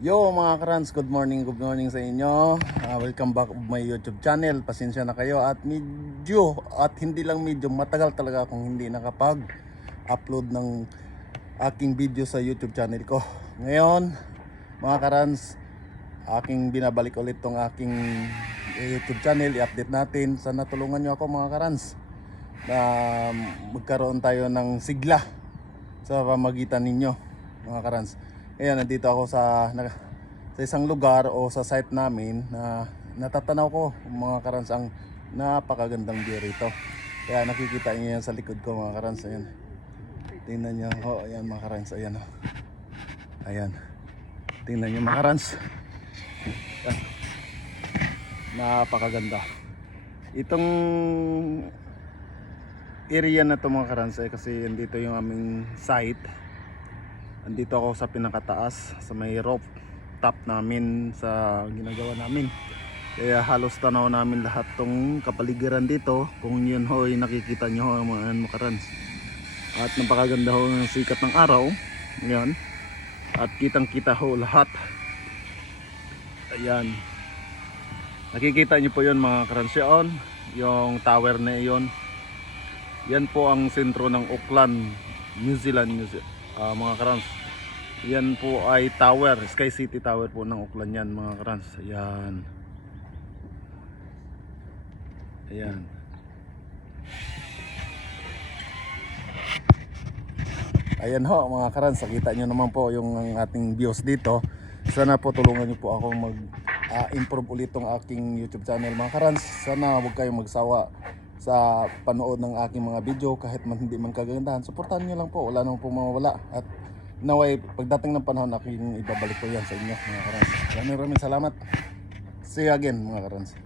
Yo mga karans, good morning, good morning sa inyo. Ah, welcome back to my YouTube channel. Pasensya na kayo at medyo at hindi lang medyo matagal talaga akong hindi nakapag-upload ng aking video sa YouTube channel ko. Ngayon, mga karans, aking binabalik ulit tong aking YouTube channel. I-update natin. Sana tulungan nyo ako mga karans na magkaroon tayo ng sigla sa pamagitan ninyo mga karans. Ngayon, nandito ako sa, na, sa isang lugar o sa site namin na natatanaw ko mga karans ang napakagandang view rito. Kaya nakikita niyo yan sa likod ko mga karans. Ayan. Tingnan niyo. Oh, ayan mga karans. Ayan. Oh. Ayan. Tingnan niyo mga karans. Ayan. Napakaganda. Itong area na to mga karans eh, kasi andito yung aming site andito ako sa pinakataas sa may roof top namin sa ginagawa namin. Kaya halos tanaw namin lahat tong kapaligiran dito. Kung yun ho ay nakikita nyo ho mga makarans at napakaganda ho ng sikat ng araw. Yan at kitang kita ho lahat. Ayan. Nakikita nyo po yun mga karans yun yung tower na yun. Yan po ang sentro ng Auckland New Zealand New Zealand Ah, mga karans yan po ay tower Sky City Tower po ng Auckland yan mga karans ayan. Ayan. Ayan ho mga karans nakita nyo naman po yung ating views dito. Sana po tulungan nyo po ako mag ah, improve ulit tong aking YouTube channel mga karans sana huwag kayong magsawa sa panood ng aking mga video kahit man hindi man kagandahan suportahan nyo lang po. Wala namang po mawawala. At naway pagdating ng panahon aking ibabalik ko yan sa inyo mga karans maraming maraming salamat. See you again mga karans